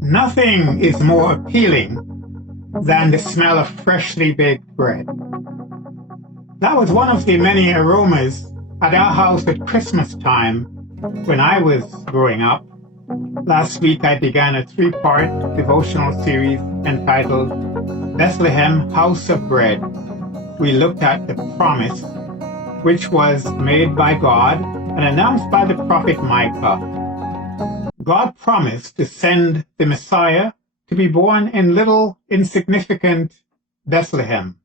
Nothing is more appealing than the smell of freshly baked bread. That was one of the many aromas at our house at Christmas time when I was growing up. Last week I began a 3-part devotional series entitled Bethlehem, House of Bread. We looked at the promise which was made by God and announced by the prophet Micah. God promised to send the Messiah to be born in little, insignificant Bethlehem.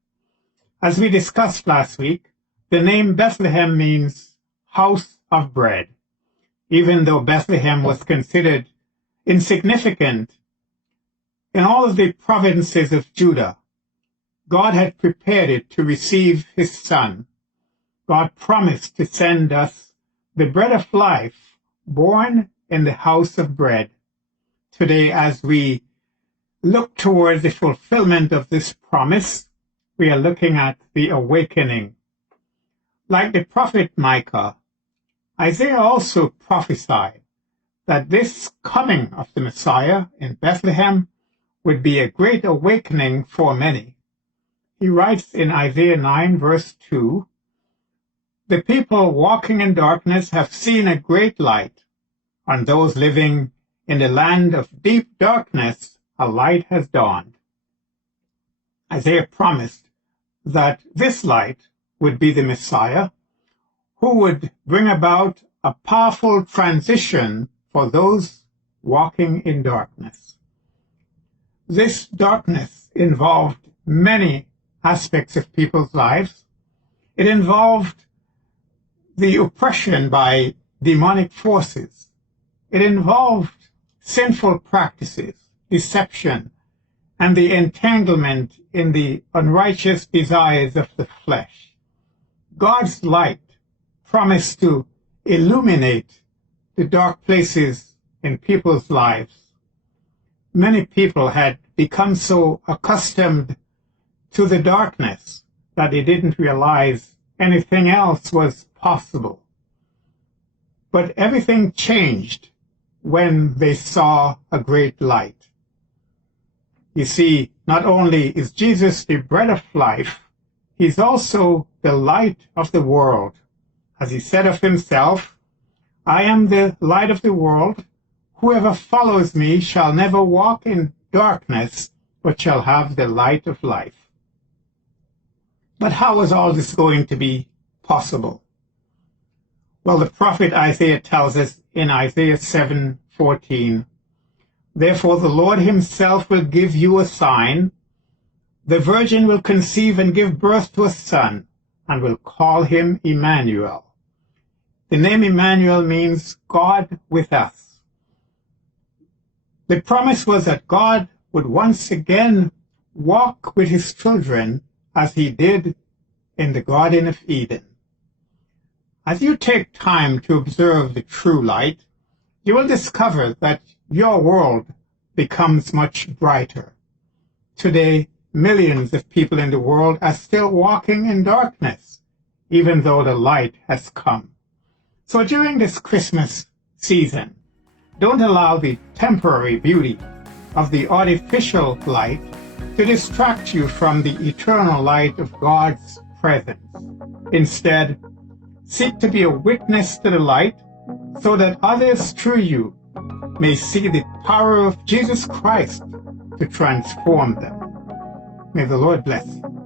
As we discussed last week, the name Bethlehem means house of bread. Even though Bethlehem was considered insignificant in all of the provinces of Judah, God had prepared it to receive his Son. God promised to send us the bread of life, born in the house of bread. Today, as we look toward the fulfillment of this promise, we are looking at the awakening. Like the prophet Micah, Isaiah also prophesied that this coming of the Messiah in Bethlehem would be a great awakening for many. He writes in Isaiah 9, verse 2, "The people walking in darkness have seen a great light. On those living in the land of deep darkness, a light has dawned." Isaiah promised that this light would be the Messiah, who would bring about a powerful transition for those walking in darkness. This darkness involved many aspects of people's lives. It involved the oppression by demonic forces. It involved sinful practices, deception, and the entanglement in the unrighteous desires of the flesh. God's light promised to illuminate the dark places in people's lives. Many people had become so accustomed to the darkness that they didn't realize anything else was possible. But everything changed when they saw a great light. You see, not only is Jesus the bread of life, he's also the light of the world. As he said of himself, "I am the light of the world. Whoever follows me shall never walk in darkness, but shall have the light of life." But how was all this going to be possible? Well, the prophet Isaiah tells us in Isaiah 7:14, "Therefore the Lord himself will give you a sign. The virgin will conceive and give birth to a son, and will call him Emmanuel." The name Emmanuel means God with us. The promise was that God would once again walk with his children as he did in the Garden of Eden. As you take time to observe the true light, you will discover that your world becomes much brighter. Today, millions of people in the world are still walking in darkness, even though the light has come. So during this Christmas season, don't allow the temporary beauty of the artificial light to distract you from the eternal light of God's presence. Instead, seek to be a witness to the light so that others through you may see the power of Jesus Christ to transform them. May the Lord bless you.